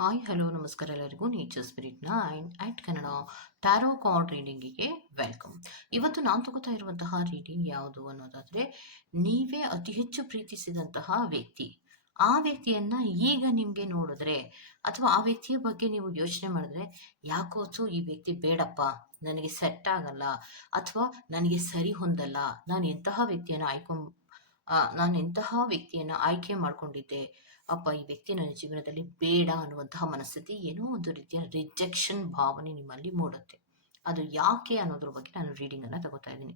Hi hello ನಮಸ್ಕಾರ ಎಲ್ಲರಿಗೂ nature ಸ್ಪಿರಿಟ್ನ ಆ್ಯಟ್ ಕನ್ನಡ ಟ್ಯಾರೋ ಕಾರ್ಡ್ ರೀಡಿಂಗಿಗೆ ವೆಲ್ಕಮ್. ಇವತ್ತು ನಾನು ತಗೋತಾ ಇರುವಂತಹ ರೀಡಿಂಗ್ ಯಾವುದು ಅನ್ನೋದಾದರೆ, ನೀವೇ ಅತಿ ಹೆಚ್ಚು ಪ್ರೀತಿಸಿದಂತಹ ವ್ಯಕ್ತಿ, ಆ ವ್ಯಕ್ತಿಯನ್ನು ಈಗ ನಿಮಗೆ ನೋಡಿದ್ರೆ ಅಥವಾ ಆ ವ್ಯಕ್ತಿಯ ಬಗ್ಗೆ ನೀವು ಯೋಚನೆ ಮಾಡಿದ್ರೆ, ಯಾಕೋಚು ಈ ವ್ಯಕ್ತಿ ಬೇಡಪ್ಪ, ನನಗೆ ಸೆಟ್ ಆಗಲ್ಲ ಅಥವಾ ನನಗೆ ಸರಿ ಹೊಂದಲ್ಲ, ನಾನು ಎಂತಹ ವ್ಯಕ್ತಿಯನ್ನು ಆಯ್ಕೆ ಮಾಡ್ಕೊಂಡಿದ್ದೆ, ಅಪ್ಪ ಈ ವ್ಯಕ್ತಿ ನನ್ನ ಜೀವನದಲ್ಲಿ ಬೇಡ ಅನ್ನುವಂತಹ ಮನಸ್ಥಿತಿ, ಏನೋ ಒಂದು ರೀತಿಯ ರಿಜೆಕ್ಷನ್ ಭಾವನೆ ನಿಮ್ಮಲ್ಲಿ ಮೂಡುತ್ತೆ. ಅದು ಯಾಕೆ ಅನ್ನೋದ್ರ ಬಗ್ಗೆ ನಾನು ರೀಡಿಂಗ್ ಅನ್ನ ತಗೋತಾ ಇದ್ದೀನಿ.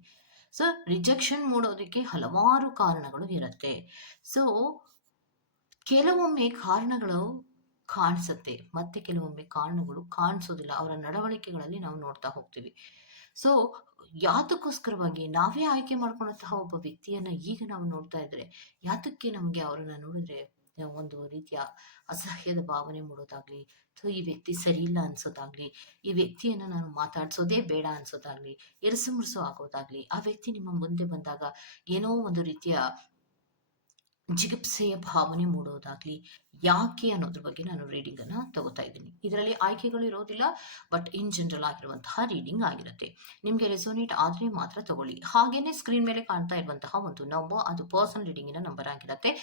ಸೊ ರಿಜೆಕ್ಷನ್ ಮೂಡೋದಕ್ಕೆ ಹಲವಾರು ಕಾರಣಗಳು ಇರುತ್ತೆ. ಸೊ ಕೆಲವೊಮ್ಮೆ ಕಾರಣಗಳು ಕಾಣಿಸುತ್ತೆ, ಮತ್ತೆ ಕೆಲವೊಮ್ಮೆ ಕಾರಣಗಳು ಕಾಣಿಸೋದಿಲ್ಲ. ಅವರ ನಡವಳಿಕೆಗಳಲ್ಲಿ ನಾವು ನೋಡ್ತಾ ಹೋಗ್ತೀವಿ. ಸೊ ಯಾತಕ್ಕೋಸ್ಕರವಾಗಿ ನಾವೇ ಆಯ್ಕೆ ಮಾಡ್ಕೊಂಡಂತಹ ಒಬ್ಬ ವ್ಯಕ್ತಿಯನ್ನ ಈಗ ನಾವು ನೋಡ್ತಾ ಇದ್ರೆ, ಯಾತಕ್ಕೆ ನಮಗೆ ಅವರನ್ನ ನೋಡಿದ್ರೆ ಒಂದು ರೀತಿಯ ಅಸಹ್ಯದ ಭಾವನೆ ಮೂಡೋದಾಗ್ಲಿ, ಅಥವಾ ಈ ವ್ಯಕ್ತಿ ಸರಿ ಇಲ್ಲ ಅನ್ಸೋದಾಗ್ಲಿ, ಈ ವ್ಯಕ್ತಿಯನ್ನ ನಾನು ಮಾತಾಡ್ಸೋದೇ ಬೇಡ ಅನ್ಸೋದಾಗ್ಲಿ, ಮುರುಸು ಆಗೋದಾಗ್ಲಿ, ಆ ವ್ಯಕ್ತಿ ನಿಮ್ಮ ಮುಂದೆ ಬಂದಾಗ ಏನೋ ಒಂದು ರೀತಿಯ ಜಿಗುಪ್ಸೆಯ ಭಾವನೆ ಮೂಡೋದಾಗ್ಲಿ, ಯಾಕೆ ಅನ್ನೋದ್ರ ಬಗ್ಗೆ ನಾನು ರೀಡಿಂಗ್ ಅನ್ನ ತಗೋತಾ ಇದ್ದೀನಿ. ಇದರಲ್ಲಿ ಆಯ್ಕೆಗಳು ಇರೋದಿಲ್ಲ, ಬಟ್ ಇನ್ ಜನರಲ್ ಆಗಿರುವಂತಹ ರೀಡಿಂಗ್ ಆಗಿರುತ್ತೆ. ನಿಮ್ಗೆ ರೆಸೋನೇಟ್ ಆದ್ರೆ ಮಾತ್ರ ತಗೊಳ್ಳಿ. ಹಾಗೇನೆ ಸ್ಕ್ರೀನ್ ಮೇಲೆ ಕಾಣ್ತಾ ಇರುವಂತಹ ಒಂದು ನಂಬರ್, ಅದು ಪರ್ಸನಲ್ ರೀಡಿಂಗಿನ ನಂಬರ್ ಆಗಿರುತ್ತೆ.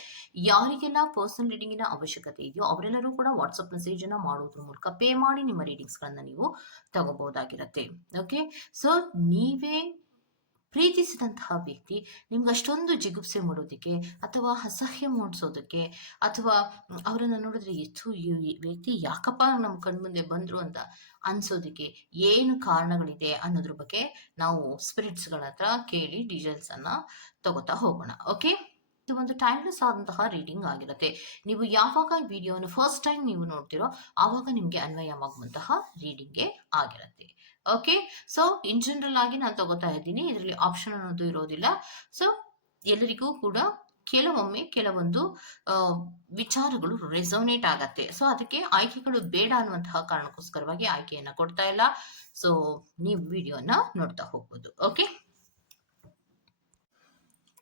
ಯಾರಿಗೆಲ್ಲ ಪರ್ಸನಲ್ ರೀಡಿಂಗಿನ ಅವಶ್ಯಕತೆ ಇದೆಯೋ ಅವರೆಲ್ಲರೂ ಕೂಡ ವಾಟ್ಸಪ್ ಮೆಸೇಜ್ ಅನ್ನ ಮಾಡೋದ್ರ ಮೂಲಕ ಪೇ ಮಾಡಿ ನಿಮ್ಮ ರೀಡಿಂಗ್ಸ್ ಗಳನ್ನ ನೀವು ತಗೋಬಹುದಾಗಿರುತ್ತೆ. ಓಕೆ, ಸೊ ನೀವೇ ಪ್ರೀತಿಸಿದಂತಹ ವ್ಯಕ್ತಿ ನಿಮ್ಗೆ ಅಷ್ಟೊಂದು ಜಿಗುಪ್ಸೆ ಮಾಡೋದಕ್ಕೆ ಅಥವಾ ಅಸಹ್ಯ ಮೂಡಿಸೋದಕ್ಕೆ, ಅಥವಾ ಅವರನ್ನು ನೋಡಿದ್ರೆ ಈ ವ್ಯಕ್ತಿ ಯಾಕಪ್ಪ ನಮ್ಮ ಕಣ್ಮುಂದೆ ಬಂದ್ರು ಅಂತ ಅನ್ಸೋದಕ್ಕೆ ಏನು ಕಾರಣಗಳಿದೆ ಅನ್ನೋದ್ರ ಬಗ್ಗೆ ನಾವು ಸ್ಪಿರಿಟ್ಸ್ಗಳ ಹತ್ರ ಕೇಳಿ ಡೀಟೇಲ್ಸ್ ಅನ್ನ ತಗೋತಾ ಹೋಗೋಣ. ಓಕೆ, ಇದು ಒಂದು ಟೈಮ್ಲೆಸ್ ಆದಂತಹ ರೀಡಿಂಗ್ ಆಗಿರುತ್ತೆ. ನೀವು ಯಾವಾಗ ಈ ವಿಡಿಯೋನ ಫಸ್ಟ್ ಟೈಮ್ ನೀವು ನೋಡ್ತಿರೋ ಆವಾಗ ನಿಮ್ಗೆ ಅನ್ವಯವಾಗುವಂತಹ ರೀಡಿಂಗ್ಗೆ ಆಗಿರುತ್ತೆ. ಓಕೆ, ಸೊ ಇನ್ ಜನರಲ್ ಆಗಿ ನಾನು ತಗೋತಾ ಇದ್ದೀನಿ, ಇದರಲ್ಲಿ ಆಪ್ಷನ್ ಅನ್ನೋದು ಇರೋದಿಲ್ಲ. ಸೊ ಎಲ್ಲರಿಗೂ ಕೂಡ ಕೆಲವೊಮ್ಮೆ ಕೆಲವೊಂದು ವಿಚಾರಗಳು ರೆಸೋನೇಟ್ ಆಗತ್ತೆ. ಸೊ ಅದಕ್ಕೆ ಆಯ್ಕೆಗಳು ಬೇಡ ಅನ್ನುವಂತಹ ಕಾರಣಕ್ಕೋಸ್ಕರವಾಗಿ ಆಯ್ಕೆಯನ್ನ ಕೊಡ್ತಾ ಇಲ್ಲ. ಸೊ ನೀವು ವಿಡಿಯೋನ ನೋಡ್ತಾ ಹೋಗ್ಬೋದು. ಓಕೆ,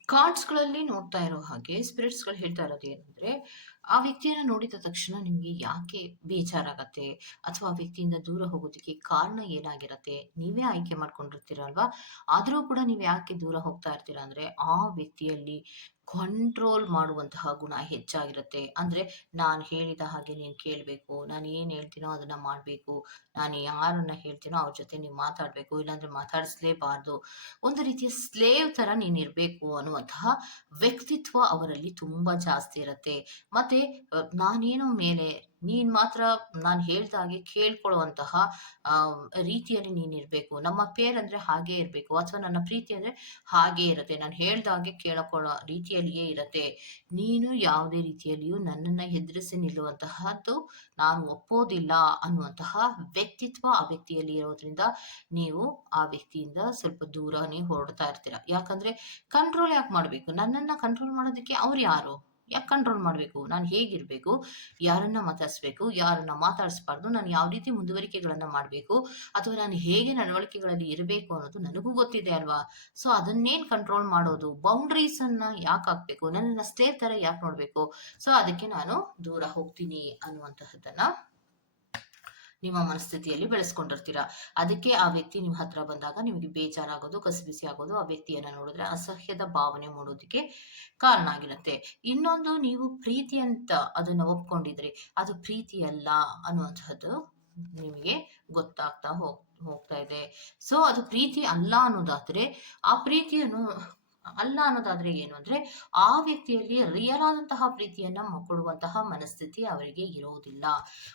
ಕಾರ್ಡ್ಸ್ಗಳಲ್ಲಿ ನೋಡ್ತಾ ಇರೋ ಹಾಗೆ ಸ್ಪಿರಿಟ್ಸ್ಗಳು ಹೇಳ್ತಾ ಇರೋದು ಏನಂದ್ರೆ, ಆ ವ್ಯಕ್ತಿಯನ್ನ ನೋಡಿದ ತಕ್ಷಣ ನಿಮ್ಗೆ ಯಾಕೆ ಬೇಜಾರಾಗತ್ತೆ ಅಥವಾ ಆ ವ್ಯಕ್ತಿಯಿಂದ ದೂರ ಹೋಗೋದಕ್ಕೆ ಕಾರಣ ಏನಾಗಿರತ್ತೆ, ನೀವೇ ಆಯ್ಕೆ ಮಾಡ್ಕೊಂಡಿರ್ತೀರಲ್ವಾ. ಆದರೂ ಕೂಡ ನೀವು ಯಾಕೆ ದೂರ ಹೋಗ್ತಾ ಇರ್ತೀರಾ ಅಂದ್ರೆ, ಆ ವ್ಯಕ್ತಿಯಲ್ಲಿ ಕಂಟ್ರೋಲ್ ಮಾಡುವಂತಹ ಗುಣ ಹೆಚ್ಚಾಗಿರುತ್ತೆ. ಅಂದ್ರೆ ನಾನು ಹೇಳಿದ ಹಾಗೆ ನೀನು ಕೇಳಬೇಕು, ನಾನು ಏನು ಹೇಳ್ತೀನೋ ಅದನ್ನ ಮಾಡಬೇಕು, ನಾನು ಯಾರನ್ನ ಹೇಳ್ತೀನೋ ಅವ್ರ ಜೊತೆ ನೀವು ಮಾತಾಡಬೇಕು, ಇಲ್ಲಾಂದ್ರೆ ಮಾತಾಡಿಸ್ಲೇಬಾರ್ದು, ಒಂದು ರೀತಿಯ ಸ್ಲೇವ್ ತರ ನೀನಿರ್ಬೇಕು ಅನ್ನುವಂತಹ ವ್ಯಕ್ತಿತ್ವ ಅವರಲ್ಲಿ ತುಂಬಾ ಜಾಸ್ತಿ ಇರುತ್ತೆ. ಮತ್ತೆ ನಾನೇನೋ ಮೇಲೆ, ನೀನ್ ಮಾತ್ರ ನಾನು ಹೇಳ್ದ ಹಾಗೆ ಕೇಳ್ಕೊಳ್ಳುವಂತಹ ರೀತಿಯಲ್ಲಿ ನೀನಿರ್ಬೇಕು, ನಮ್ಮ ಪೇರ್ ಅಂದ್ರೆ ಹಾಗೆ ಇರಬೇಕು, ಅಥವಾ ನನ್ನ ಪ್ರೀತಿ ಅಂದ್ರೆ ಹಾಗೆ ಇರುತ್ತೆ, ನಾನು ಹೇಳ್ದ ಹಾಗೆ ಕೇಳಕೊಳ್ಳೋ ರೀತಿಯಲ್ಲಿಯೇ ಇರತ್ತೆ, ನೀನು ಯಾವುದೇ ರೀತಿಯಲ್ಲಿಯೂ ನನ್ನನ್ನ ಹೆದರಿಸಿ ನಿಲ್ಲುವಂತಹದ್ದು ನಾನು ಒಪ್ಪೋದಿಲ್ಲ ಅನ್ನುವಂತಹ ವ್ಯಕ್ತಿತ್ವ ಆ ವ್ಯಕ್ತಿಯಲ್ಲಿ ಇರೋದ್ರಿಂದ ನೀವು ಆ ವ್ಯಕ್ತಿಯಿಂದ ಸ್ವಲ್ಪ ದೂರನೇ ಹೊರಡ್ತಾ ಇರ್ತೀರ. ಯಾಕಂದ್ರೆ ಕಂಟ್ರೋಲ್ ಯಾಕೆ ಮಾಡ್ಬೇಕು, ನನ್ನನ್ನ ಕಂಟ್ರೋಲ್ ಮಾಡೋದಕ್ಕೆ ಅವ್ರು ಯಾರು, ಯಾಕೆ ಕಂಟ್ರೋಲ್ ಮಾಡಬೇಕು, ನಾನು ಹೇಗಿರ್ಬೇಕು, ಯಾರನ್ನ ಮಾತಾಡಿಸ್ಬೇಕು, ಯಾರನ್ನ ಮಾತಾಡಿಸ್ಬಾರ್ದು, ನಾನು ಯಾವ ರೀತಿ ಮುಂದುವರಿಕೆಗಳನ್ನ ಮಾಡಬೇಕು, ಅಥವಾ ನಾನು ಹೇಗೆ ನಡವಳಿಕೆಗಳಲ್ಲಿ ಇರಬೇಕು ಅನ್ನೋದು ನನಗೂ ಗೊತ್ತಿದೆ ಅಲ್ವಾ. ಸೊ ಅದನ್ನೇನ್ ಕಂಟ್ರೋಲ್ ಮಾಡೋದು, ಬೌಂಡ್ರೀಸ್ ಅನ್ನ ಯಾಕೆ ಹಾಕ್ಬೇಕು, ನನ್ನನ್ನ ಸ್ಲೇವ್ ತರ ಯಾಕೆ ನೋಡ್ಬೇಕು, ಸೊ ಅದಕ್ಕೆ ನಾನು ದೂರ ಹೋಗ್ತೀನಿ ಅನ್ನುವಂತಹದ್ದನ್ನ ನಿಮ್ಮ ಮನಸ್ಥಿತಿಯಲ್ಲಿ ಬೆಳೆಸ್ಕೊಂಡಿರ್ತೀರಾ. ಅದಕ್ಕೆ ಆ ವ್ಯಕ್ತಿ ನಿಮ್ಮ ಹತ್ರ ಬಂದಾಗ ನಿಮಗೆ ಬೇಜಾರಾಗೋದು, ಕಸಿಬಿಸಿ ಆಗೋದು, ಆ ವ್ಯಕ್ತಿಯನ್ನ ನೋಡಿದ್ರೆ ಅಸಹ್ಯದ ಭಾವನೆ ಮೂಡೋದಕ್ಕೆ ಕಾರಣ ಆಗಿರುತ್ತೆ. ಇನ್ನೊಂದು, ನೀವು ಪ್ರೀತಿ ಅಂತ ಅದನ್ನ ಒಪ್ಕೊಂಡಿದ್ರಿ, ಅದು ಪ್ರೀತಿ ಅಲ್ಲ ಅನ್ನುವಂಥದ್ದು ನಿಮಗೆ ಗೊತ್ತಾಗ್ತಾ ಹೋಗ್ತಾ ಇದೆ. ಸೊ ಅದು ಪ್ರೀತಿ ಅಲ್ಲ ಅನ್ನೋದಾದ್ರೆ, ಆ ಪ್ರೀತಿಯನ್ನು ಅಲ್ಲ ಅನ್ನೋದಾದ್ರೆ ಏನು ಅಂದ್ರೆ, ಆ ವ್ಯಕ್ತಿಯಲ್ಲಿ ರಿಯಲ್ ಆದಂತಹ ಪ್ರೀತಿಯನ್ನ ಕೊಡುವಂತಹ ಮನಸ್ಥಿತಿ ಅವರಿಗೆ ಇರೋದಿಲ್ಲ.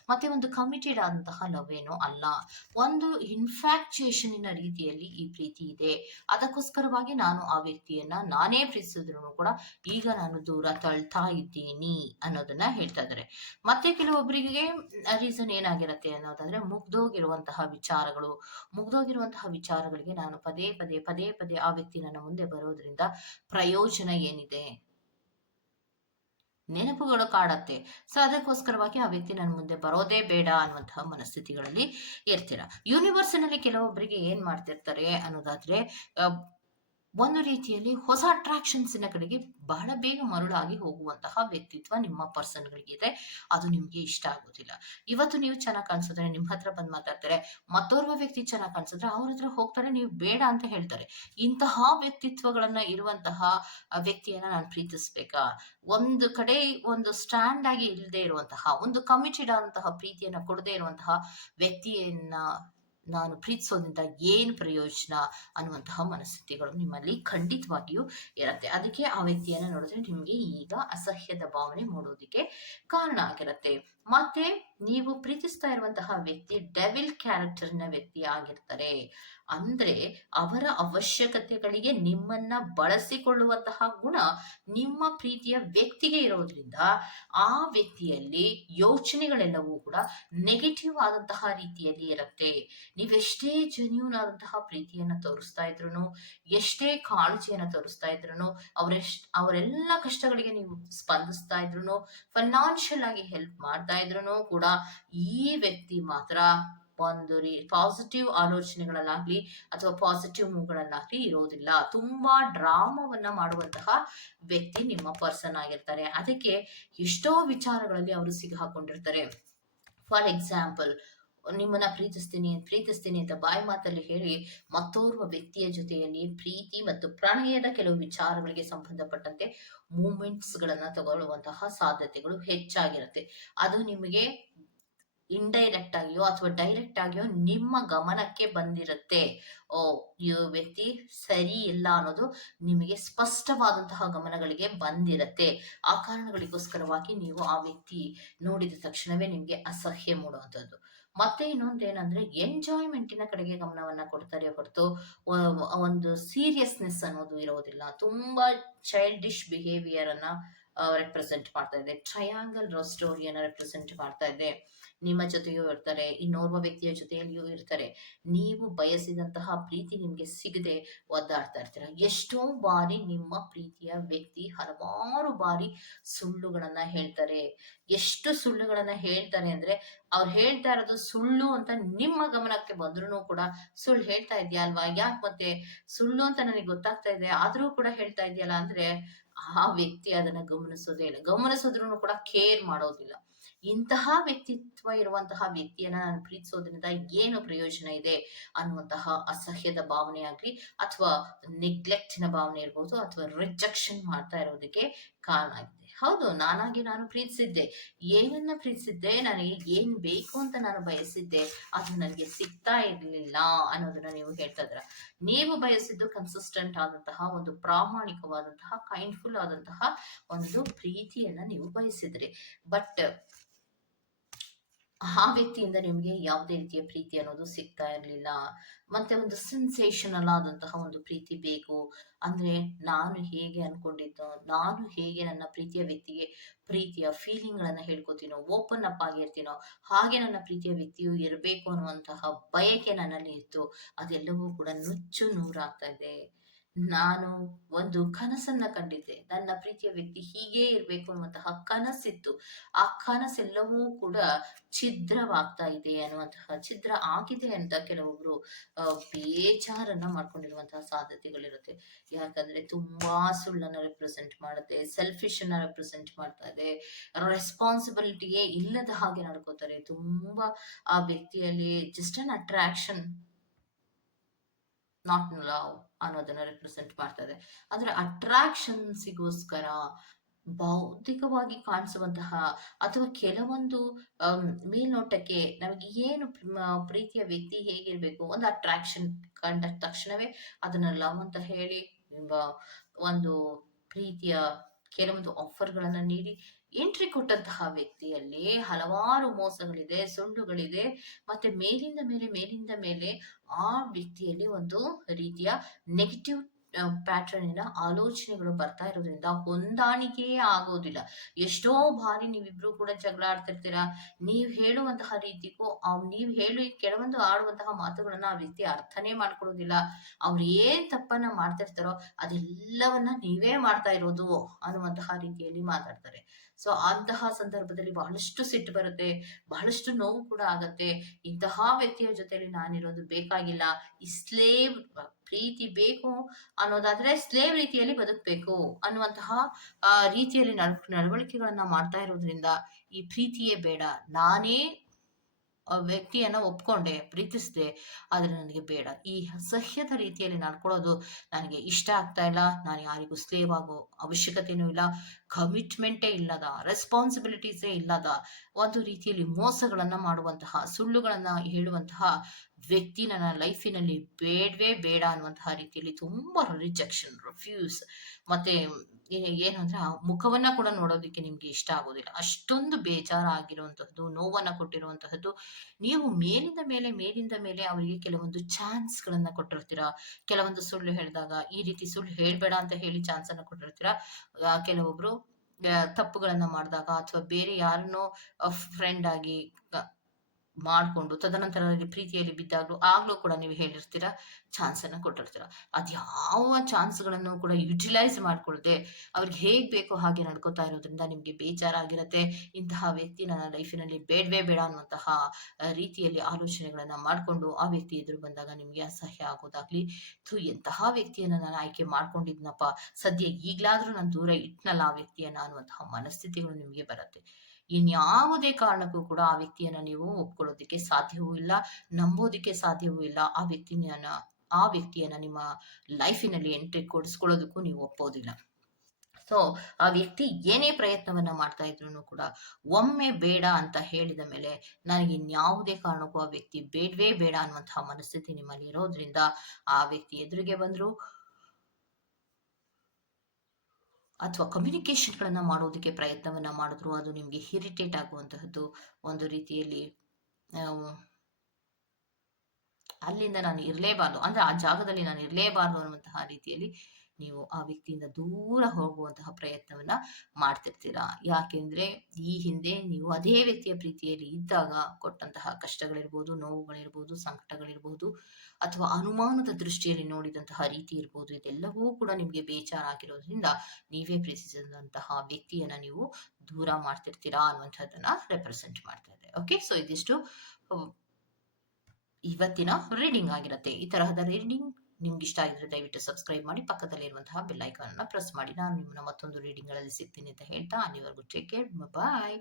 ಮತ್ತೆ ಒಂದು ಕಮಿಟೆಡ್ ಆದಂತಹ ಲವ್ ಏನೋ ಅಲ್ಲ, ಒಂದು ಇನ್ಫ್ಯಾಕ್ಚುಯೇಷನ್ ರೀತಿಯಲ್ಲಿ ಈ ಪ್ರೀತಿ ಇದೆ. ಅದಕ್ಕೋಸ್ಕರವಾಗಿ ನಾನು ಆ ವ್ಯಕ್ತಿಯನ್ನ ನಾನೇ ಪ್ರೀತಿಸಿದ್ರು ಕೂಡ ಈಗ ನಾನು ದೂರ ತಳ್ತಾ ಇದ್ದೀನಿ ಅನ್ನೋದನ್ನ ಹೇಳ್ತಾ ಇದ್ದಾರೆ. ಮತ್ತೆ ಕೆಲವೊಬ್ಬರಿಗೆ ರೀಸನ್ ಏನಾಗಿರತ್ತೆ ಅನ್ನೋದಾದ್ರೆ, ಮುಗ್ದೋಗಿರುವಂತಹ ವಿಚಾರಗಳಿಗೆ ನಾನು ಪದೇ ಪದೇ ಪದೇ ಪದೇ ಆ ವ್ಯಕ್ತಿ ನನ್ನ ಮುಂದೆ ಬರೋದ್ರಿಂದ ಪ್ರಯೋಜನ ಏನಿದೆ, ನೆನಪುಗಳು ಕಾಡತ್ತೆ. ಸೊ ಅದಕ್ಕೋಸ್ಕರವಾಗಿ ಆ ವ್ಯಕ್ತಿ ನನ್ನ ಮುಂದೆ ಬರೋದೇ ಬೇಡ ಅನ್ನುವಂತಹ ಮನಸ್ಥಿತಿಗಳಲ್ಲಿ ಇರ್ತೀರ. ಯೂನಿವರ್ಸಿನಲ್ಲಿ ಕೆಲವೊಬ್ಬರಿಗೆ ಏನ್ ಮಾಡ್ತಿರ್ತಾರೆ ಅನ್ನೋದಾದ್ರೆ, ಒಂದು ರೀತಿಯಲ್ಲಿ ಹೊಸ ಅಟ್ರಾಕ್ಷನ್ಸಿನ ಕಡೆಗೆ ಬಹಳ ಬೇಗ ಮರುಳಾಗಿ ಹೋಗುವಂತಹ ವ್ಯಕ್ತಿತ್ವ ನಿಮ್ಮ ಪರ್ಸನ್‌ಗಳಿಗಿದೆ. ಅದು ನಿಮ್ಗೆ ಇಷ್ಟ ಆಗೋದಿಲ್ಲ. ಇವತ್ತು ನೀವು ಚೆನ್ನಾಗಿ ಕಾಣಿಸಿದ್ರೆ ನಿಮ್ಮ ಹತ್ರ ಬಂದು ಮಾತಾಡ್ತಾರೆ. ಮತ್ತೋರ್ವ ವ್ಯಕ್ತಿ ಚೆನ್ನಾಗಿ ಕಾಣಿಸಿದ್ರೆ ಅವ್ರ ಹತ್ರ ಹೋಗ್ತಾರೆ, ನೀವು ಬೇಡ ಅಂತ ಹೇಳ್ತಾರೆ. ಇಂತಹ ವ್ಯಕ್ತಿತ್ವಗಳನ್ನ ಇರುವಂತಹ ವ್ಯಕ್ತಿಯನ್ನ ನಾನು ಪ್ರೀತಿಸ್ಬೇಕಾ? ಒಂದು ಕಡೆ ಒಂದು ಸ್ಟ್ಯಾಂಡ್ ಆಗಿ ಇಲ್ಲದೆ ಇರುವಂತಹ, ಒಂದು ಕಮಿಟೆಡ್ ಆದಂತಹ ಪ್ರೀತಿಯನ್ನ ಕೊಡದೇ ಇರುವಂತಹ ವ್ಯಕ್ತಿಯನ್ನ ನಾನು ಪ್ರೀತಿಸೋದ್ರಿಂದ ಏನು ಪ್ರಯೋಜನ ಅನ್ನುವಂತಹ ಮನಸ್ಥಿತಿಗಳು ನಿಮ್ಮಲ್ಲಿ ಖಂಡಿತವಾಗಿಯೂ ಇರುತ್ತೆ. ಅದಕ್ಕೆ ಆ ವ್ಯಕ್ತಿಯನ್ನ ನೋಡಿದ್ರೆ ನಿಮ್ಗೆ ಈಗ ಅಸಹ್ಯದ ಭಾವನೆ ಮೂಡೋದಕ್ಕೆ ಕಾರಣ ಆಗಿರುತ್ತೆ. ಮತ್ತೆ ನೀವು ಪ್ರೀತಿಸ್ತಾ ಇರುವಂತಹ ವ್ಯಕ್ತಿ ಡೆವಿಲ್ ಕ್ಯಾರೆಕ್ಟರ್‌ನ ವ್ಯಕ್ತಿ ಆಗಿರ್ತಾರೆ. ಅಂದ್ರೆ ಅವರ ಅವಶ್ಯಕತೆಗಳಿಗೆ ನಿಮ್ಮನ್ನ ಬಳಸಿಕೊಳ್ಳುವಂತಹ ಗುಣ ನಿಮ್ಮ ಪ್ರೀತಿಯ ವ್ಯಕ್ತಿಗೆ ಇರೋದ್ರಿಂದ, ಆ ವ್ಯಕ್ತಿಯಲ್ಲಿ ಯೋಚನೆಗಳೆಲ್ಲವೂ ಕೂಡ ನೆಗೆಟಿವ್ ಆದಂತಹ ರೀತಿಯಲ್ಲಿ ಇರುತ್ತೆ. ನೀವೆಷ್ಟೇ ಜೆನ್ಯೂನ್ ಆದಂತಹ ಪ್ರೀತಿಯನ್ನ ತೋರಿಸ್ತಾ ಇದ್ರೂನು, ಎಷ್ಟೇ ಕಾಳಜಿಯನ್ನ ತೋರಿಸ್ತಾ ಇದ್ರೂನು, ಅವರೆಲ್ಲ ಕಷ್ಟಗಳಿಗೆ ನೀವು ಸ್ಪಂದಿಸ್ತಾ ಇದ್ರೂನು, ಫೈನಾನ್ಷಿಯಲ್ ಆಗಿ ಹೆಲ್ಪ್ ಮಾಡ್ತಾ ಇದ್ರೂನು ಕೂಡ ಈ ವ್ಯಕ್ತಿ ಮಾತ್ರ ಒಂದು ಪಾಸಿಟಿವ್ ಆಲೋಚನೆಗಳಲ್ಲಾಗ್ಲಿ ಅಥವಾ ಪಾಸಿಟಿವ್ ಮೂವ್‌ಗಳಲ್ಲಾಗ್ಲಿ ಇರೋದಿಲ್ಲ. ತುಂಬಾ ಡ್ರಾಮಾವನ್ನ ಮಾಡುವಂತಹ ವ್ಯಕ್ತಿ ನಿಮ್ಮ ಪರ್ಸನ್ ಆಗಿರ್ತಾರೆ. ಅದಕ್ಕೆ ಎಷ್ಟೋ ವಿಚಾರಗಳಲ್ಲಿ ಅವರು ಸಿಕ್ಕಾಕೊಂಡಿರ್ತಾರೆ. ಫಾರ್ ಎಕ್ಸಾಂಪಲ್, ನಿಮ್ಮನ್ನ ಪ್ರೀತಿಸ್ತೀನಿ ಪ್ರೀತಿಸ್ತೀನಿ ಅಂತ ಬಾಯಿ ಮಾತಲ್ಲಿ ಹೇಳಿ ಮತ್ತೋರ್ವ ವ್ಯಕ್ತಿಯ ಜೊತೆಯಲ್ಲಿ ಪ್ರೀತಿ ಮತ್ತು ಪ್ರಣಯದ ಕೆಲವು ವಿಚಾರಗಳಿಗೆ ಸಂಬಂಧಪಟ್ಟಂತೆ ಮೂಮೆಂಟ್ಸ್ ಗಳನ್ನ ತಗೊಳ್ಳುವಂತಹ ಸಾಧ್ಯತೆಗಳು ಹೆಚ್ಚಾಗಿರುತ್ತೆ. ಅದು ನಿಮಗೆ ಇಂಡೈರೆಕ್ಟ್ ಆಗಿಯೋ ಅಥವಾ ಡೈರೆಕ್ಟ್ ಆಗಿಯೋ ನಿಮ್ಮ ಗಮನಕ್ಕೆ ಬಂದಿರುತ್ತೆ. ಓ, ಈ ವ್ಯಕ್ತಿ ಸರಿ ಇಲ್ಲ ಅನ್ನೋದು ನಿಮಗೆ ಸ್ಪಷ್ಟವಾದಂತಹ ಗಮನಗಳಿಗೆ ಬಂದಿರತ್ತೆ. ಆ ಕಾರಣಗಳಿಗೋಸ್ಕರವಾಗಿ ನೀವು ಆ ವ್ಯಕ್ತಿ ನೋಡಿದ ತಕ್ಷಣವೇ ನಿಮ್ಗೆ ಅಸಹ್ಯ ಮೂಡುವಂಥದ್ದು. ಮತ್ತೆ ಇನ್ನೊಂದೇನಂದ್ರೆ ಎಂಜಾಯ್ಮೆಂಟಿನ ಕಡೆಗೆ ಗಮನವನ್ನ ಕೊಡ್ತಾರೆ ಹೊರತು ಒಂದು ಸೀರಿಯಸ್ನೆಸ್ ಅನ್ನೋದು ಇರೋದಿಲ್ಲ. ತುಂಬಾ ಚೈಲ್ಡಿಶ್ ಬಿಹೇವಿಯರ್ ಅನ್ನ ರೆಪ್ರೆಸೆಂಟ್ ಮಾಡ್ತಾ ಇದೆ. ಟ್ರಯಾಂಗಲ್ ಲವ್ ಸ್ಟೋರಿಯನ್ನ ರೆಪ್ರೆಸೆಂಟ್ ಮಾಡ್ತಾ ಇದೆ. ನಿಮ್ಮ ಜೊತೆಯೂ ಇರ್ತಾರೆ, ಇನ್ನೋರ್ವ ವ್ಯಕ್ತಿಯ ಜೊತೆಯಲ್ಲಿಯೂ ಇರ್ತಾರೆ. ನೀವು ಬಯಸಿದಂತಹ ಪ್ರೀತಿ ನಿಮ್ಗೆ ಸಿಗದೆ ಒದ್ದಾಡ್ತಾ ಇರ್ತೀರ. ಎಷ್ಟೋ ಬಾರಿ ನಿಮ್ಮ ಪ್ರೀತಿಯ ವ್ಯಕ್ತಿ ಹಲವಾರು ಬಾರಿ ಸುಳ್ಳುಗಳನ್ನ ಹೇಳ್ತಾರೆ. ಎಷ್ಟು ಸುಳ್ಳುಗಳನ್ನ ಹೇಳ್ತಾರೆ ಅಂದ್ರೆ, ಅವ್ರು ಹೇಳ್ತಾ ಇರೋದು ಸುಳ್ಳು ಅಂತ ನಿಮ್ಮ ಗಮನಕ್ಕೆ ಬಂದ್ರೂ ಕೂಡ, ಸುಳ್ಳು ಹೇಳ್ತಾ ಇದೆಯಾ ಅಲ್ವಾ, ಯಾಕೆ ಮತ್ತೆ ಸುಳ್ಳು ಅಂತ ನನಗೆ ಗೊತ್ತಾಗ್ತಾ ಇದೆ ಆದ್ರೂ ಕೂಡ ಹೇಳ್ತಾ ಇದೆಯಲ್ಲ ಅಂದ್ರೆ, ಆ ವ್ಯಕ್ತಿ ಅದನ್ನ ಗಮನಿಸೋದೇ ಇಲ್ಲ. ಗಮನಿಸಿದ್ರು ಕೂಡ ಕೇರ್ ಮಾಡೋದಿಲ್ಲ. ಇಂತಹ ವ್ಯಕ್ತಿತ್ವ ಇರುವಂತಹ ವ್ಯಕ್ತಿಯನ್ನ ನಾನು ಪ್ರೀತಿಸೋದ್ರಿಂದ ಏನು ಪ್ರಯೋಜನ ಇದೆ ಅನ್ನುವಂತಹ ಅಸಹ್ಯದ ಭಾವನೆ ಆಗ್ಲಿ ಅಥವಾ ನೆಗ್ಲೆಕ್ಟಿನ ಭಾವನೆ ಇರ್ಬೋದು ಅಥವಾ ರಿಜೆಕ್ಷನ್ ಮಾಡ್ತಾ ಇರೋದಕ್ಕೆ ಕಾರಣ ಆಗಿದೆ. ಹೌದು, ನಾನು ಪ್ರೀತಿಸಿದ್ದೆ. ಏನನ್ನ ಪ್ರೀತಿಸಿದ್ದೆ, ನನಗೆ ಏನ್ ಬೇಕು ಅಂತ ನಾನು ಬಯಸಿದ್ದೆ, ಅದು ನನಗೆ ಸಿಗ್ತಾ ಇರ್ಲಿಲ್ಲ ಅನ್ನೋದನ್ನ ನೀವು ಹೇಳ್ತಾ ಇದ್ರ. ನೀವು ಬಯಸಿದ್ದು ಕನ್ಸಿಸ್ಟೆಂಟ್ ಆದಂತಹ ಒಂದು ಪ್ರಾಮಾಣಿಕವಾದಂತಹ ಕೈಂಡ್ಫುಲ್ ಆದಂತಹ ಒಂದು ಪ್ರೀತಿಯನ್ನ ನೀವು ಬಯಸಿದ್ರಿ. ಬಟ್ ಆ ವ್ಯಕ್ತಿಯಿಂದ ನಿಮ್ಗೆ ಯಾವುದೇ ರೀತಿಯ ಪ್ರೀತಿ ಅನ್ನೋದು ಸಿಗ್ತಾ ಇರ್ಲಿಲ್ಲ. ಮತ್ತೆ ಒಂದು ಸೆನ್ಸೇಷನಲ್ ಆದಂತಹ ಒಂದು ಪ್ರೀತಿ ಬೇಕು. ಅಂದ್ರೆ ನಾನು ಹೇಗೆ ಅನ್ಕೊಂಡಿದ್ದೋ, ನಾನು ಹೇಗೆ ನನ್ನ ಪ್ರೀತಿಯ ವ್ಯಕ್ತಿಗೆ ಪ್ರೀತಿಯ ಫೀಲಿಂಗ್ ಗಳನ್ನ ಹೇಳ್ಕೊತೀನೋ, ಓಪನ್ ಅಪ್ ಆಗಿರ್ತೀನೋ, ಹಾಗೆ ನನ್ನ ಪ್ರೀತಿಯ ವ್ಯಕ್ತಿಯು ಇರಬೇಕು ಅನ್ನುವಂತಹ ಬಯಕೆ ನನ್ನಲ್ಲಿ ಇತ್ತು. ಅದೆಲ್ಲವೂ ಕೂಡ ನುಚ್ಚು ನೂರಾಗ್ತಾ ಇದೆ. ನಾನು ಒಂದು ಕನಸನ್ನ ಕಂಡಿದ್ದೆ. ನನ್ನ ಪ್ರೀತಿಯ ವ್ಯಕ್ತಿ ಹೀಗೇ ಇರ್ಬೇಕು ಅನ್ನುವಂತಹ ಕನಸಿತ್ತು. ಆ ಕನಸೆಲ್ಲವೂ ಕೂಡ ಛಿದ್ರವಾಗ್ತಾ ಇದೆ ಅನ್ನುವಂತಹ, ಛಿದ್ರ ಆಗಿದೆ ಅಂತ ಕೆಲವೊಬ್ರು ಬೇಜಾರನ್ನ ಮಾಡ್ಕೊಂಡಿರುವಂತಹ ಸಾಧ್ಯತೆಗಳಿರುತ್ತೆ. ಯಾಕಂದ್ರೆ ತುಂಬಾ ಸುಳ್ಳನ್ನ ರೆಪ್ರೆಸೆಂಟ್ ಮಾಡುತ್ತೆ, ಸೆಲ್ಫಿಶ್ ಅನ್ನ ರೆಪ್ರೆಸೆಂಟ್ ಮಾಡ್ತಾ ಇದೆ, ರೆಸ್ಪಾನ್ಸಿಬಿಲಿಟಿಯೇ ಇಲ್ಲದ ಹಾಗೆ ನಡ್ಕೋತಾರೆ. ತುಂಬಾ ಆ ವ್ಯಕ್ತಿಯಲ್ಲಿ just an attraction, not love ಅನ್ನೋದನ್ನ ರೆಪ್ರೆಸೆಂಟ್ ಮಾಡ್ತಾ ಇದೆ. ಅಂದ್ರೆ ಅಟ್ರಾಕ್ಷನ್ಸಿಗೋಸ್ಕರ ಭೌತಿಕವಾಗಿ ಕಾಣಿಸುವಂತಹ ಅಥವಾ ಕೆಲವೊಂದು ಮೇಲ್ನೋಟಕ್ಕೆ ನಮಗೆ ಏನು ಪ್ರೀತಿಯ ವ್ಯಕ್ತಿ ಹೇಗಿರ್ಬೇಕು, ಒಂದು ಅಟ್ರಾಕ್ಷನ್ ಕಂಡ ತಕ್ಷಣವೇ ಅದನ್ನ ಲವ್ ಅಂತ ಹೇಳಿ ಒಂದು ಪ್ರೀತಿಯ ಕೆಲವೊಂದು ಆಫರ್ಗಳನ್ನ ನೀಡಿ ಎಂಟ್ರಿ ಕೊಟ್ಟಂತಹ ವ್ಯಕ್ತಿಯಲ್ಲಿ ಹಲವಾರು ಮೋಸಗಳಿದೆ, ಸುಳ್ಳುಗಳಿದೆ. ಮತ್ತೆ ಮೇಲಿಂದ ಮೇಲೆ ಆ ವ್ಯಕ್ತಿಯಲ್ಲಿ ಒಂದು ರೀತಿಯ ನೆಗೆಟಿವ್ ಪ್ಯಾಟರ್ನಿನ ಆಲೋಚನೆಗಳು ಬರ್ತಾ ಇರೋದ್ರಿಂದ ಹೊಂದಾಣಿಕೆಯೇ ಆಗೋದಿಲ್ಲ. ಎಷ್ಟೋ ಬಾರಿ ನೀವಿಬ್ರು ಕೂಡ ಜಗಳ ಆಡ್ತಿರ್ತೀರಾ. ನೀವ್ ಹೇಳುವಂತಹ ರೀತಿಗೂ ನೀವ್ ಹೇಳಿ ಕೆಲವೊಂದು ಆಡುವಂತಹ ಮಾತುಗಳನ್ನ ಆ ವ್ಯಕ್ತಿ ಅರ್ಥನೇ ಮಾಡ್ಕೊಳ್ಳೋದಿಲ್ಲ. ಅವ್ರು ಏನ್ ತಪ್ಪನ್ನ ಮಾಡ್ತಿರ್ತಾರೋ ಅದೆಲ್ಲವನ್ನ ನೀವೇ ಮಾಡ್ತಾ ಇರೋದು ಅನ್ನುವಂತಹ ರೀತಿಯಲ್ಲಿ ಮಾತಾಡ್ತಾರೆ. ಸೊ ಅಂತಹ ಸಂದರ್ಭದಲ್ಲಿ ಬಹಳಷ್ಟು ಸಿಟ್ಟು ಬರುತ್ತೆ, ಬಹಳಷ್ಟು ನೋವು ಕೂಡ ಆಗತ್ತೆ. ಇಂತಹ ವ್ಯಕ್ತಿಯ ಜೊತೆಲಿ ನಾನಿರೋದು ಬೇಕಾಗಿಲ್ಲ. ಈ ಸ್ಲೇವ್ ಪ್ರೀತಿ ಬೇಕು ಅನ್ನೋದಾದ್ರೆ ಸ್ಲೇವ್ ರೀತಿಯಲ್ಲಿ ಬದುಕಬೇಕು ಅನ್ನುವಂತಹ ರೀತಿಯಲ್ಲಿ ನಡವಳಿಕೆಗಳನ್ನ ಮಾಡ್ತಾ ಇರೋದ್ರಿಂದ ಈ ಪ್ರೀತಿಯೇ ಬೇಡ. ನಾನೇ ವ್ಯಕ್ತಿಯನ್ನ ಒಪ್ಕೊಂಡೆ, ಪ್ರೀತಿಸಿದೆ. ಆದ್ರೆ ನನಗೆ ಬೇಡ. ಈ ಅಸಹ್ಯದ ರೀತಿಯಲ್ಲಿ ನಡ್ಕೊಳ್ಳೋದು ನನಗೆ ಇಷ್ಟ ಆಗ್ತಾ ಇಲ್ಲ. ನಾನು ಯಾರಿಗೂ ಸ್ಲೇವ್ ಆಗೋ ಅವಶ್ಯಕತೆನೂ ಇಲ್ಲ. ಕಮಿಟ್ಮೆಂಟೇ ಇಲ್ಲದ, ರೆಸ್ಪಾನ್ಸಿಬಿಲಿಟೀಸೇ ಇಲ್ಲದ ಒಂದು ರೀತಿಯಲ್ಲಿ ಮೋಸಗಳನ್ನ ಮಾಡುವಂತಹ, ಸುಳ್ಳುಗಳನ್ನ ಹೇಳುವಂತಹ ವ್ಯಕ್ತಿ ನನ್ನ ಲೈಫಿನಲ್ಲಿ ಬೇಡವೇ ಬೇಡ ಅನ್ನುವಂತಹ ರೀತಿಯಲ್ಲಿ ತುಂಬಾ ರಿಜೆಕ್ಷನ್, ರಿಫ್ಯೂಸ್ ಮತ್ತೆ ಏನು ಅಂದ್ರೆ ಆ ಮುಖವನ್ನ ಕೂಡ ನೋಡೋದಕ್ಕೆ ನಿಮ್ಗೆ ಇಷ್ಟ ಆಗೋದಿಲ್ಲ. ಅಷ್ಟೊಂದು ಬೇಜಾರಾಗಿರುವಂತಹದ್ದು, ನೋವನ್ನ ಕೊಟ್ಟಿರುವಂತಹದ್ದು. ನೀವು ಮೇಲಿಂದ ಮೇಲೆ ಅವರಿಗೆ ಕೆಲವೊಂದು ಚಾನ್ಸ್ ಗಳನ್ನ ಕೊಟ್ಟಿರ್ತೀರಾ. ಕೆಲವೊಂದು ಸುಳ್ಳು ಹೇಳಿದಾಗ ಈ ರೀತಿ ಸುಳ್ಳು ಹೇಳ್ಬೇಡ ಅಂತ ಹೇಳಿ ಚಾನ್ಸ್ ಅನ್ನ ಕೊಟ್ಟಿರ್ತೀರಾ. ಕೆಲವೊಬ್ರು ತಪ್ಪುಗಳನ್ನ ಮಾಡಿದಾಗ ಅಥವಾ ಬೇರೆ ಯಾರನ್ನೋ ಫ್ರೆಂಡ್ ಆಗಿ ಮಾಡ್ಕೊಂಡು ತದನಂತರ ಪ್ರೀತಿಯಲ್ಲಿ ಬಿದ್ದಾಗ್ಲೂ ಆಗ್ಲೂ ಕೂಡ ನೀವು ಹೇಳಿರ್ತೀರಾ, ಚಾನ್ಸ್ ಅನ್ನ ಕೊಟ್ಟಿರ್ತೀರಾ. ಅದ್ಯಾವ ಚಾನ್ಸ್ ಗಳನ್ನು ಕೂಡ ಯುಟಿಲೈಸ್ ಮಾಡ್ಕೊಳ್ದೆ ಅವ್ರಿಗೆ ಹೇಗ್ ಬೇಕೋ ಹಾಗೆ ನಡ್ಕೋತಾ ಇರೋದ್ರಿಂದ ನಿಮ್ಗೆ ಬೇಜಾರಾಗಿರತ್ತೆ. ಇಂತಹ ವ್ಯಕ್ತಿ ನನ್ನ ಲೈಫಿನಲ್ಲಿ ಬೇಡವೇ ಬೇಡ ಅನ್ನುವಂತಹ ರೀತಿಯಲ್ಲಿ ಆಲೋಚನೆಗಳನ್ನ ಮಾಡ್ಕೊಂಡು ಆ ವ್ಯಕ್ತಿ ಎದುರು ಬಂದಾಗ ನಿಮ್ಗೆ ಅಸಹ್ಯ ಆಗೋದಾಗ್ಲಿ, ಎಂತಹ ವ್ಯಕ್ತಿಯನ್ನ ನಾನು ಆಯ್ಕೆ ಮಾಡ್ಕೊಂಡಿದ್ನಪ್ಪ, ಸದ್ಯ ಈಗ್ಲಾದ್ರೂ ನಾನು ದೂರ ಇಟ್ನಲ್ಲ ಆ ವ್ಯಕ್ತಿಯನ್ನ ಅನ್ನುವಂತಹ ಮನಸ್ಥಿತಿಗಳು ನಿಮ್ಗೆ ಬರುತ್ತೆ. ಇನ್ಯಾವುದೇ ಕಾರಣಕ್ಕೂ ಕೂಡ ಆ ವ್ಯಕ್ತಿಯನ್ನ ನೀವು ಒಪ್ಕೊಳ್ಳೋದಕ್ಕೆ ಸಾಧ್ಯವೂ ಇಲ್ಲ, ನಂಬೋದಕ್ಕೆ ಸಾಧ್ಯವೂ ಇಲ್ಲ. ಆ ವ್ಯಕ್ತಿಯನ್ನ ನಿಮ್ಮ ಲೈಫಿನಲ್ಲಿ ಎಂಟ್ರಿ ಕೊಡಿಸ್ಕೊಳ್ಳೋದಕ್ಕೂ ನೀವು ಒಪ್ಪೋದಿಲ್ಲ. ಸೊ ಆ ವ್ಯಕ್ತಿ ಏನೇ ಪ್ರಯತ್ನವನ್ನ ಮಾಡ್ತಾ ಇದ್ರು ಕೂಡ ಒಮ್ಮೆ ಬೇಡ ಅಂತ ಹೇಳಿದ ಮೇಲೆ ನನಗೆ ಇನ್ಯಾವುದೇ ಕಾರಣಕ್ಕೂ ಆ ವ್ಯಕ್ತಿ ಬೇಡವೇ ಬೇಡ ಅನ್ನುವಂತಹ ಮನಸ್ಥಿತಿ ನಿಮ್ಮಲ್ಲಿ ಇರೋದ್ರಿಂದ ಆ ವ್ಯಕ್ತಿ ಎದುರಿಗೆ ಬಂದ್ರು ಅಥವಾ ಕಮ್ಯುನಿಕೇಶನ್ಗಳನ್ನ ಮಾಡೋದಕ್ಕೆ ಪ್ರಯತ್ನವನ್ನ ಮಾಡಿದ್ರು ಅದು ನಿಮ್ಗೆ ಇರಿಟೇಟ್ ಆಗುವಂತಹದ್ದು, ಒಂದು ರೀತಿಯಲ್ಲಿ ಅಲ್ಲಿಂದ ನಾನು ಇರಲೇಬಾರ್ದು ಅಂದ್ರೆ ಆ ಜಾಗದಲ್ಲಿ ನಾನು ಇರಲೇಬಾರ್ದು ಅನ್ನುವಂತಹ ರೀತಿಯಲ್ಲಿ ನೀವು ಆ ವ್ಯಕ್ತಿಯಿಂದ ದೂರ ಹೋಗುವಂತಹ ಪ್ರಯತ್ನವನ್ನ ಮಾಡ್ತಿರ್ತೀರಾ. ಯಾಕೆಂದ್ರೆ ಈ ಹಿಂದೆ ನೀವು ಅದೇ ವ್ಯಕ್ತಿಯ ಪ್ರೀತಿಯಲ್ಲಿ ಇದ್ದಾಗ ಕೊಟ್ಟಂತಹ ಕಷ್ಟಗಳಿರ್ಬೋದು, ನೋವುಗಳಿರ್ಬೋದು, ಸಂಕಟಗಳಿರ್ಬೋದು, ಅಥವಾ ಅನುಮಾನದ ದೃಷ್ಟಿಯಲ್ಲಿ ನೋಡಿದಂತಹ ರೀತಿ ಇರ್ಬೋದು, ಇದೆಲ್ಲವೂ ಕೂಡ ನಿಮ್ಗೆ ಬೇಜಾರಾಗಿರೋದ್ರಿಂದ ನೀವೇ ಪ್ರೀತಿಸಿದಂತಹ ವ್ಯಕ್ತಿಯನ್ನ ನೀವು ದೂರ ಮಾಡ್ತಿರ್ತೀರಾ ಅನ್ನುವಂಥದ್ದನ್ನ ರೆಪ್ರೆಸೆಂಟ್ ಮಾಡ್ತಾ ಇದೆ. ಓಕೆ, ಸೊ ಇದಿಷ್ಟು ಇವತ್ತಿನ ರೀಡಿಂಗ್ ಆಗಿರುತ್ತೆ. ಈ ತರಹದ ರೀಡಿಂಗ್ ನಿಮ್ಗೆ ಇಷ್ಟ ಆಗಿದ್ರೆ ದಯವಿಟ್ಟು ಸಬ್ಸ್ಕ್ರೈಬ್ ಮಾಡಿ, ಪಕ್ಕದಲ್ಲಿರುವಂತಹ ಬೆಲ್ ಐಕಾನ್ ಅನ್ನ ಪ್ರೆಸ್ ಮಾಡಿ. ನಾನು ನಿಮ್ಮನ್ನ ಮತ್ತೊಂದು ರೀಡಿಂಗ್ ಗಳಲ್ಲಿ ಸಿಗ್ತೀನಿ ಅಂತ ಹೇಳ್ತಾ, ಅಲ್ಲಿವರೆಗೂ ಟೇಕ್ ಕೇರ್, ಬಾಯ್.